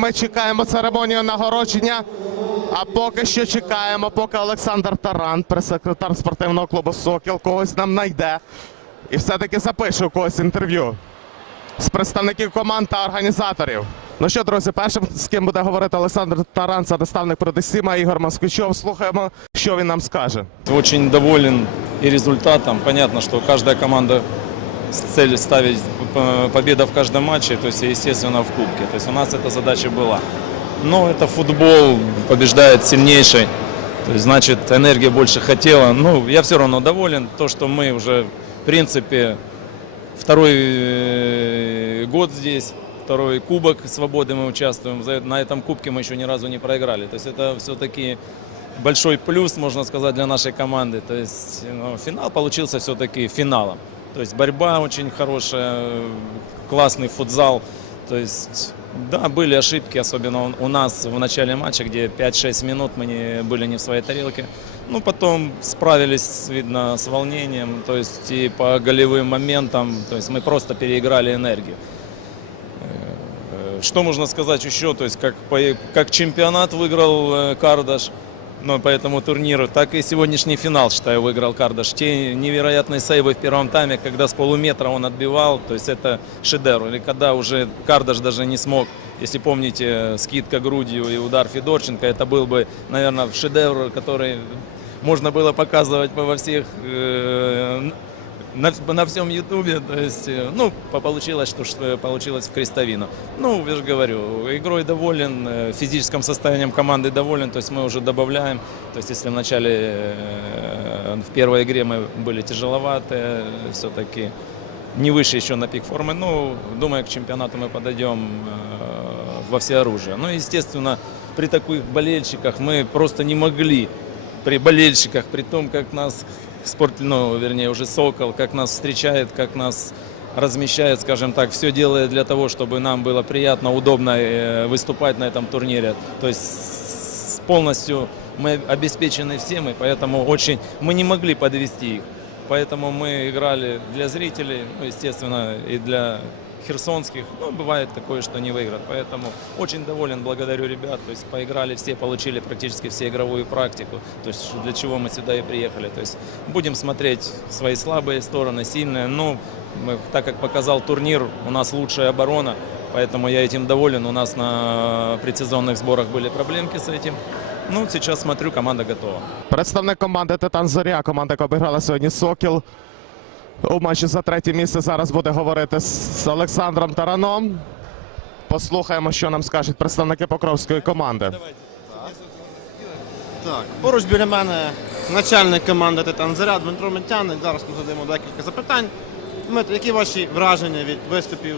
Ми чекаємо церемонію нагородження. А поки що чекаємо, поки Олександр Таран, прес-секретар спортивного клубу Сокіл, когось нам знайде. І все-таки запише у когось інтерв'ю з представників команд та організаторів. Ну що, друзі, першим з ким буде говорити Олександр Таран, це наставник Продесіма Ігор Москвичов. Слухаємо, що він нам скаже. Очень доволен и результатом. Понятно, что каждая команда с целью ставить победа в каждом матче, то есть, естественно, в кубке. То есть у нас эта задача была. Но это футбол, побеждает сильнейший. То есть, значит, энергия больше хотела. Ну, я все равно доволен. То, что мы уже, в принципе, второй э, год здесь, второй кубок свободы мы участвуем. На этом кубке мы еще ни разу не проиграли. То есть это все-таки большой плюс, можно сказать, для нашей команды. То есть ну, финал получился все-таки финалом. То есть борьба очень хорошая, э, классный футзал. То есть, да, были ошибки, особенно у- нас в начале матча, где 5-6 минут мы не, были не в своей тарелке. Ну, потом справились, видно, с волнением, то есть и по голевым моментам, то есть мы просто переиграли энергию. Э, Что можно сказать еще? То есть как, как чемпионат выиграл э, Кардаш, ну, по этому турниру, так и сегодняшний финал, считаю, выиграл Кардаш. Те невероятные сейвы в первом тайме, когда с полуметра он отбивал, то есть это шедевр. Или когда уже Кардаш даже не смог, если помните, скидка грудью и удар Федорченко, это был бы, наверное, шедевр, который можно было показывать во всех э, на, на всем Ютубе, то есть, э, ну, по- получилось, что, что получилось в Крестовину. Ну, я же говорю, игрой доволен, э, физическим состоянием команды доволен, то есть мы уже добавляем, то есть если в начале, э, в первой игре мы были тяжеловаты, все-таки не выше еще на пик формы, ну, думаю, к чемпионату мы подойдем во всеоружие. Ну, естественно, при таких болельщиках мы просто не могли при болельщиках, при том, как нас спорт, ну, вернее, уже Сокол, как нас встречает, как нас размещает, скажем так, все делает для того, чтобы нам было приятно, удобно э, выступать на этом турнире. То есть с- полностью мы обеспечены всем, и поэтому очень мы не могли подвести их. Поэтому мы играли для зрителей, ну, естественно, и для херсонских. Ну, бывает такое, что не выиграют. Поэтому очень доволен, благодарю ребят. То есть поиграли все, получили практически все игровую практику. То есть для чего мы сюда и приехали. То есть будем смотреть свои слабые стороны, сильные. Ну, мы, так как показал турнир, у нас лучшая оборона. Поэтому я этим доволен. У нас на предсезонных сборах были проблемки с этим. Ну, сейчас смотрю, команда готова. Представник команди Титан Зоря, команда, яка обіграла сьогодні Сокіл. У матчі за третє місце зараз буде говорити з Олександром Тараном. Послухаємо, що нам скажуть представники Покровської команди. Так, поруч біля мене начальник команди Титан Заря Дмитро Митяник. Зараз ми задаємо декілька запитань. Дмитро, які ваші враження від виступів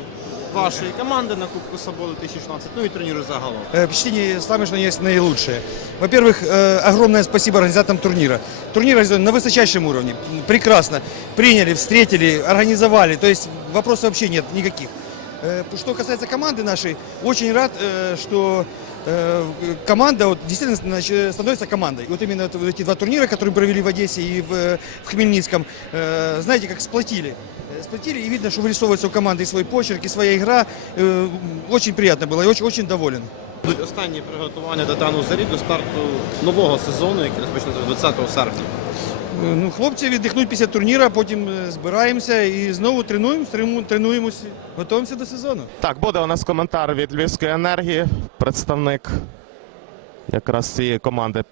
вашої команди на Кубку Свободи 2016, ну і турніру загалом? Э, Впечатление самое, что есть наилучшее. Во-первых, э, огромное спасибо организаторам турнира. Турнир организован на высочайшем уровне. М, Прекрасно. Приняли, встретили, организовали. То есть вопросов вообще нет никаких. Э, Что касается команды нашей, очень рад, э, что э, команда вот, действительно нач- становится командой. Вот именно вот эти два турнира, которые провели в Одессе и в, э, в Хмельницком, э, знаете, как сплотили. Э, Сплотили, и видно, что вырисовывается у команды и свой почерк, и своя игра. Э, Очень приятно было, и очень, очень доволен. Будуть останні приготування Титану Зарі до старту нового сезону, який розпочнеться 20 серпня. Е, Ну, хлопці віддихнуть після турніру, а потім е, збираємося і знову тренуємося, трему- тренуємося, готуємося до сезону. Так, буде у нас коментар від Львівської енергії, представник якраз цієї команди.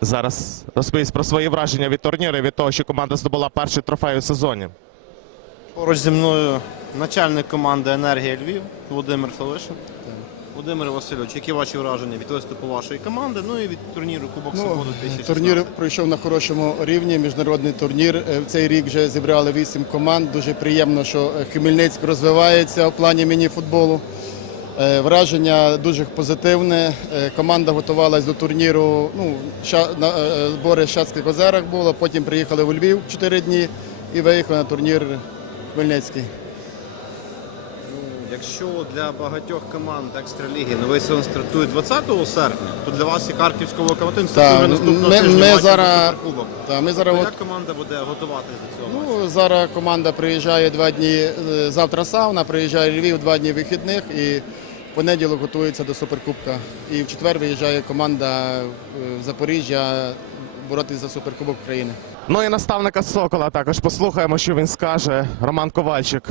Зараз розповість про свої враження від турніру і від того, що команда здобула перший трофей у сезоні. Поруч зі мною начальник команди Енергія Львів Володимир Фелишин. Володимир Васильович, які ваші враження від виступу вашої команди, ну і від турніру Кубок Ну, Свободи 2016? турнір пройшов на хорошому рівні. Міжнародний турнір. Е, В цей рік вже зібрали вісім команд. Дуже приємно, що е, Хмельницьк розвивається в плані міні-футболу. Е, Враження дуже позитивне. Е, Команда готувалась до турніру. Ну, на е, збори в Щадських озерах було. Потім приїхали у Львів 4 дні і виїхали на турнір Хмельницький. Якщо для багатьох команд екстраліги новий сезон стартує 20 серпня, то для вас і Харківського локомотиву Так, стартує наступного ми- тижня ми зараз- за Суперкубок. Та, ми зараз як команда буде готуватися до цього? матчу? Ну, зараз команда приїжджає два дні. е, Завтра сауна, приїжджає Львів, два дні вихідних і понеділок готується до Суперкубка. І в четвер виїжджає команда е, в Запоріжжя боротися за Суперкубок України. Ну і наставника Сокола також послухаємо, що він скаже. Роман Ковальчик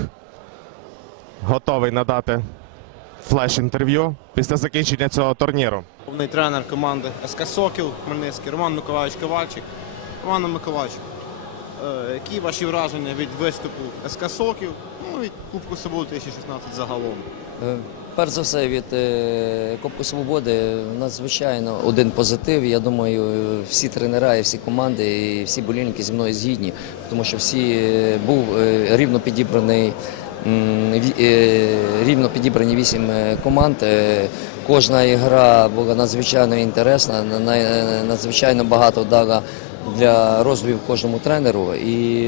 готовий надати флеш-інтерв'ю після закінчення цього турніру. Головний тренер команди СК Сокіл Хмельницький Роман Миколаївич Ковальчик. Роман Миколаївич, е, які ваші враження від виступу СК Сокіл, ну від Кубку Соболу 2016 загалом? Перш за все, від е, Кубку Свободи надзвичайно один позитив. Я думаю, всі тренера і всі команди, і всі болільники зі мною згідні, тому що всі е, був е, рівно підібраний. Рівно підібрані вісім команд. Кожна ігра була надзвичайно інтересна, на- на- надзвичайно багато дала для розвитку кожному тренеру. І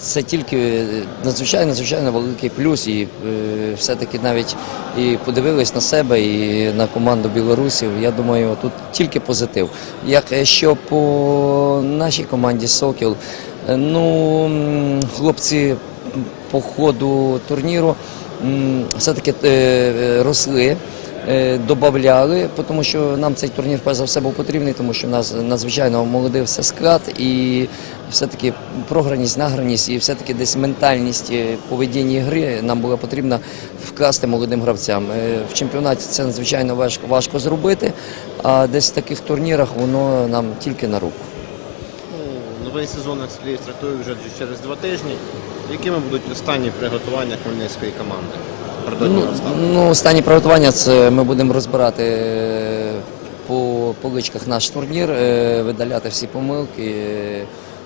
це тільки надзвичайно надзвичайно великий плюс. І е, все-таки навіть і подивились на себе і на команду білорусів. Я думаю, тут тільки позитив. Як е, що по нашій команді Сокіл, е, ну хлопці по ходу турніру все-таки е, е, росли е, додавали, тому що нам цей турнір перш за все був потрібний, тому що в нас надзвичайно молодий все склад і все-таки програність, награність і все-таки десь ментальність е, поведіння гри нам була потрібна вкласти молодим гравцям. Е, В чемпіонаті це надзвичайно важко, важко зробити, а десь в таких турнірах воно нам тільки на руку. Ну, Новий сезон ексклів стартує вже через два тижні. Якими будуть останні приготування хмельницької команди? Ну, ну, останні приготування це ми будемо розбирати е, по поличках наш турнір, видаляти всі помилки.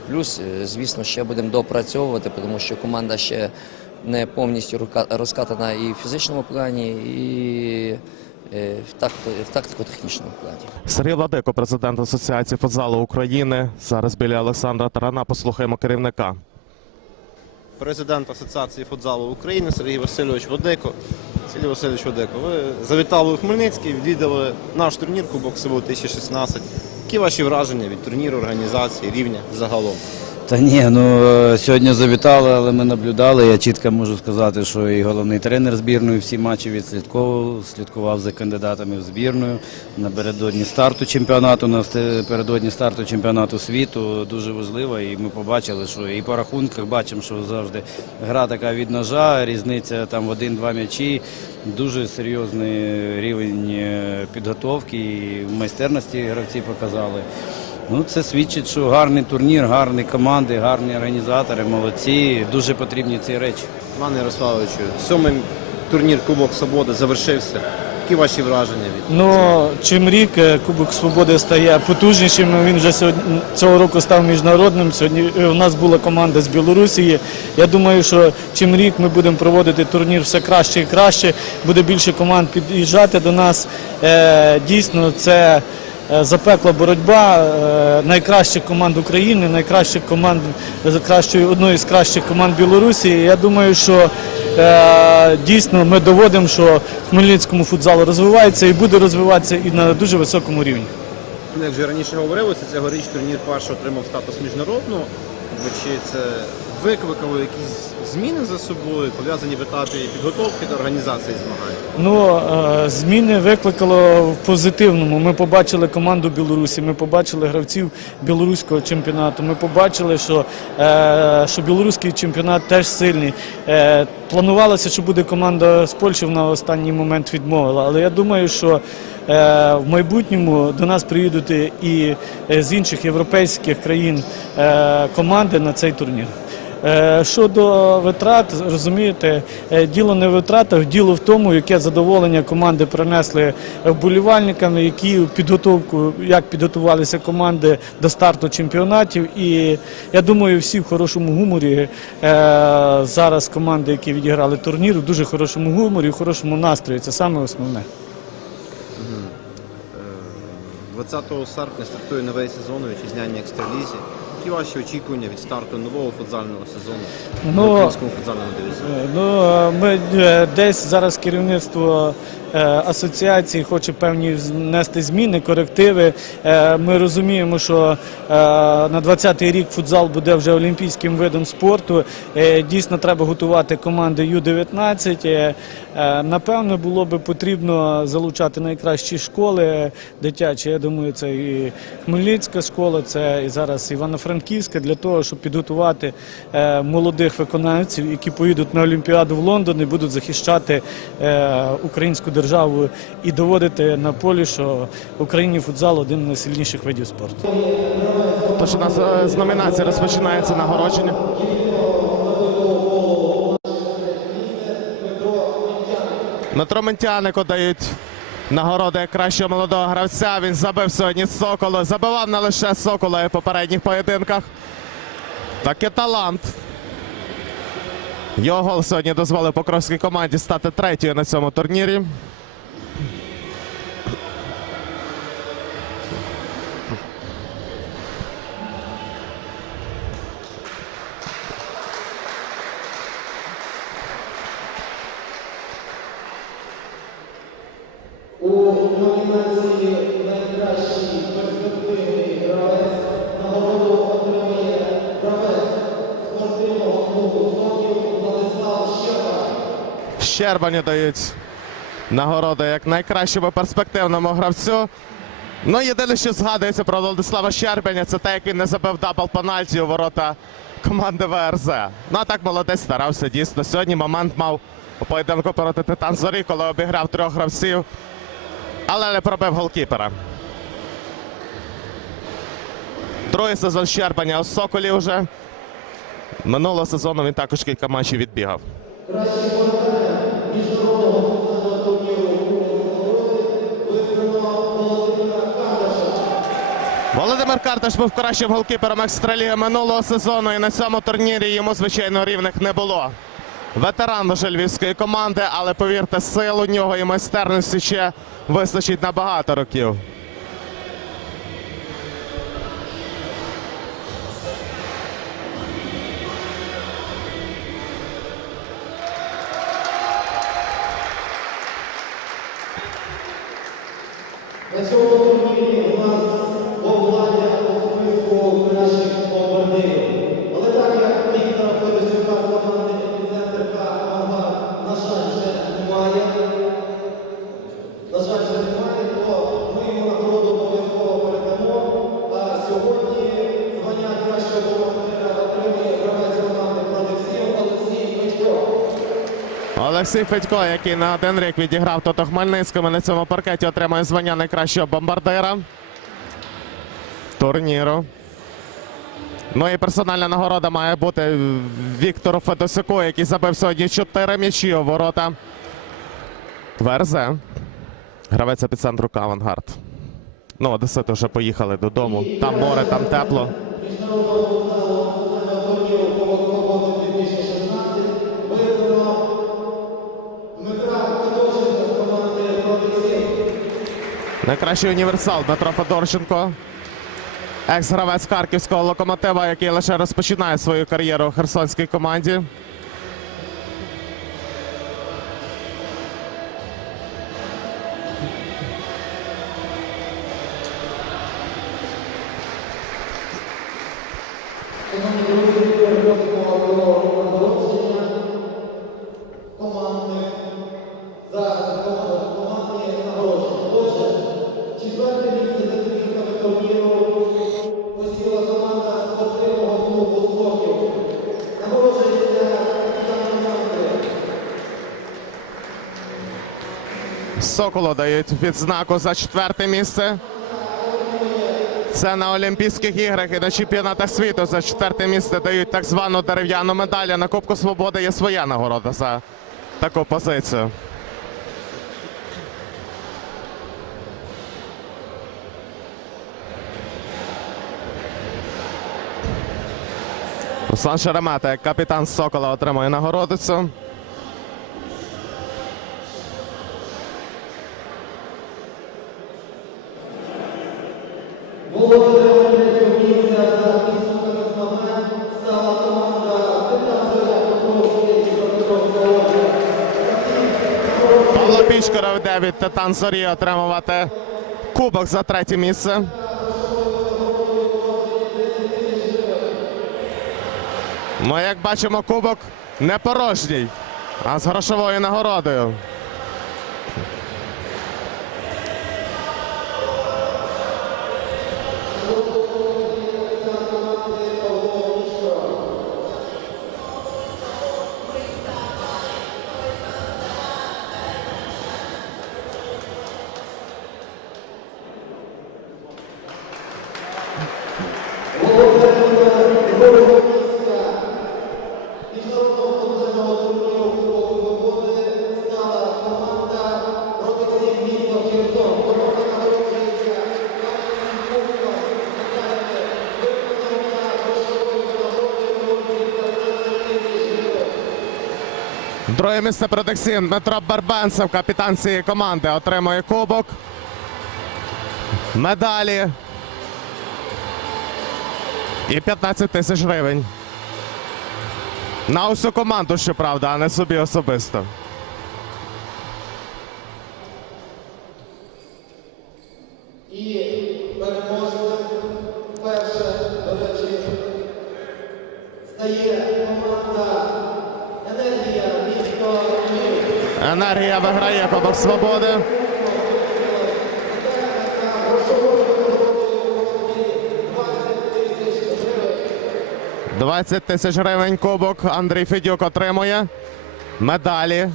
Плюс, е, звісно, ще будемо допрацьовувати, тому що команда ще не повністю розкатана і в фізичному плані, і е, в тактико-технічному плані. Сергій Владико, президент Асоціації футзалу України. Зараз біля Олександра Тарана послухаємо керівника. Президент Асоціації футзалу України Сергій Васильович Водико. Сергій Васильович Водико, ви завітали у Хмельницький, відвідали наш турнір Кубок СИБУ 2016. Які ваші враження від турніру, організації, рівня загалом? Та ні, ну е, сьогодні завітали, але ми наблюдали. Я чітко можу сказати, що і головний тренер збірної всі матчі відслідковував, слідкував за кандидатами в збірну напередодні старту чемпіонату, напередодні старту чемпіонату світу. Дуже важливо. І ми побачили, що і по рахунках бачимо, що завжди гра така від ножа, різниця там в один-два м'ячі. Дуже серйозний рівень е, підготовки і майстерності гравці показали. Ну, це свідчить, що гарний турнір, гарні команди, гарні організатори, молодці. Дуже потрібні ці речі. Іван Ярославовичу, сьомий турнір Кубок Свободи завершився. Які ваші враження від Ну, чим рік е, Кубок Свободи стає потужнішим, він вже сьогодні цього року став міжнародним. Сьогодні е, у нас була команда з Білорусі. Я думаю, що чим рік ми будемо проводити турнір все краще і краще, буде більше команд під'їжджати до нас. Е, Дійсно, це запекла боротьба е, найкращих команд України, найкращих команд кращої одної з кращих команд Білорусі. Я думаю, що е, дійсно ми доводимо, що Хмельницькому футзал розвивається і буде розвиватися і на дуже високому рівні. Як вже раніше говорилося, цьогоріч турнір перший отримав статус міжнародного. Чи це викликало якісь зміни за собою, пов'язані в етапі підготовки до організації змагань? Ну, е, зміни викликало в позитивному. Ми побачили команду Білорусі, ми побачили гравців білоруського чемпіонату. Ми побачили, що, е, що білоруський чемпіонат теж сильний. Е, Планувалося, що буде команда з Польщі, вона в останній момент відмовила. Але я думаю, що в майбутньому до нас приїдуть і з інших європейських країн команди на цей турнір. Е, Щодо витрат, розумієте, е, діло не в витратах, діло в тому, яке задоволення команди принесли вболівальникам, які підготовку, як підготувалися команди до старту чемпіонатів. І я думаю, всі в хорошому гуморі е, зараз команди, які відіграли турнір, в дуже хорошому гуморі, в хорошому настрої. Це саме основне. 20 серпня стартує новий сезон у вітчизняній екстралізі. Які ваші очікування від старту нового футзального сезону Ну, в українському футзальному дивізіоні? Е, Ну, е, ми е, десь зараз керівництво асоціації хоче певні внести зміни, корективи. Е, Ми розуміємо, що е, на 20-й рік футзал буде вже олімпійським видом спорту. Е, Дійсно, треба готувати команди Ю-19. Е, е, Напевно, було би потрібно залучати найкращі школи дитячі. Я думаю, це і Хмельницька школа, це і зараз Івано-Франківська, для того, щоб підготувати е, молодих виконавців, які поїдуть на Олімпіаду в Лондон і будуть захищати е, українську державу і доводити на полі, що в Україні футзал один з найсильніших видів спорту. Тож у нас е, з номінації розпочинається нагородження. Дмитро Ментянику дають нагороди як кращого молодого гравця. Він забив сьогодні Соколу. Забивав не лише Сокола в попередніх поєдинках. Таки талант. Його гол сьогодні дозволив Покровській команді стати третьою на цьому турнірі. Щербані дають нагороди як найкращому перспективному гравцю. Ну, єдине, що згадується про Владислава Щербаня, це те, як він не забив дабл пенальті у ворота команди ВРЗ. Ну а так молодець старався дійсно. Сьогодні момент мав у поєдинку проти Титан Зорі, коли обіграв трьох гравців, але не пробив голкіпера. Другий сезон Щербаня у Соколі вже. Минулого сезону він також кілька матчів відбігав. Володимир Карташ був кращим голкіпером екстраліги минулого сезону, і на цьому турнірі йому, звичайно, рівних не було. Ветеран вже львівської команди, але повірте, сил у нього і майстерності ще вистачить на багато років. На цьому турнірі у нас во владі особистого наших побратимів. Олексій Федько, який на один рік відіграв тут у Хмельницькому на цьому паркеті, отримує звання найкращого бомбардира турніру. Ну і персональна нагорода має бути Віктору Федосюку, який забив сьогодні 4 м'ячі у ворота. ВРЗ. Гравець епіцентру Кавангард. Ну, одесити вже поїхали додому. Там море, там тепло. Найкращий універсал Дмитро Федорченко. Екс-гравець харківського локомотива, який лише розпочинає свою кар'єру у херсонській команді. Соколу дають відзнаку за четверте місце. Це на Олімпійських іграх і на чемпіонатах світу за четверте місце дають так звану дерев'яну медаль. а На Кубку Свободи є своя нагорода за таку позицію. Руслан Шеремета, як капітан Сокола, отримує нагородицю. Пічкоров йде від Титан Зорі отримувати кубок за третє місце. Ми як бачимо, кубок не порожній, а з грошовою нагородою. Друге місце Продексін Дмитро Барбенцев, капітан цієї команди, отримує кубок. Медалі. І 15 тисяч гривень. На усю команду, щоправда, а не собі особисто. Енергія виграє Кубок Свободи. Двадцять тисяч гривень кубок Андрій Федюк отримує. Медалі.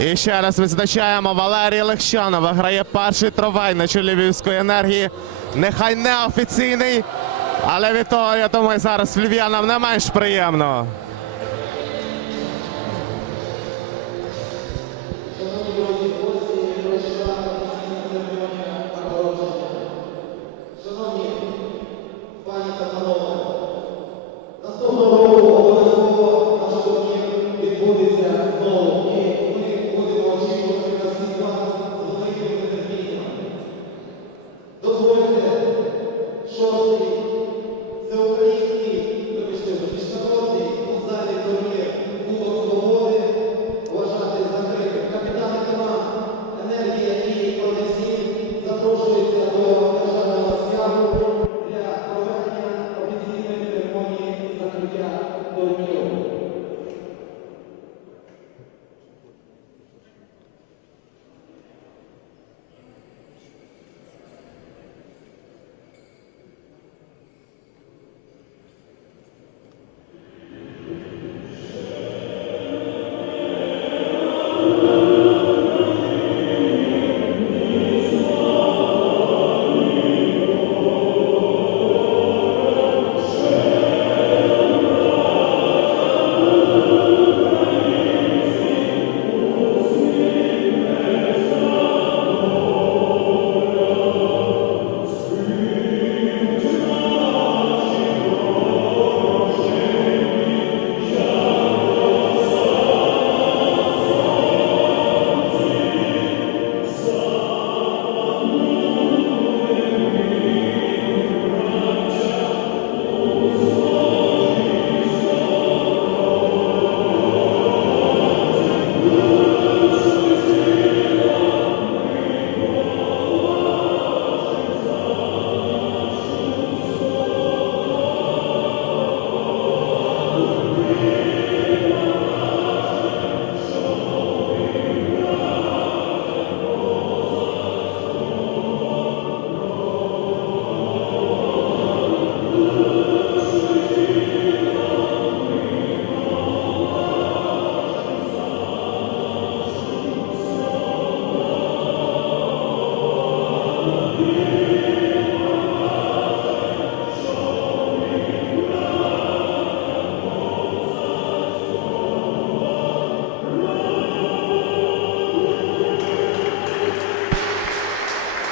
І ще раз відзначаємо, Валерій Легщанов виграє перший тровей на чолі Львівської енергії. Нехай не офіційний, але від того, я думаю, зараз львів'янам не менш приємно.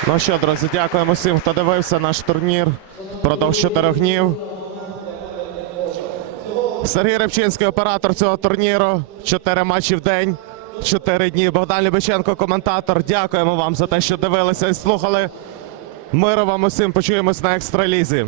Ну що, друзі, дякуємо всім, хто дивився наш турнір впродовж чотирьох днів. Сергій Рибчинський, оператор цього турніру. Чотири матчі в день, чотири дні. Богдан Любиченко, коментатор. Дякуємо вам за те, що дивилися і слухали. Миру вам усім почуємось на екстралізі.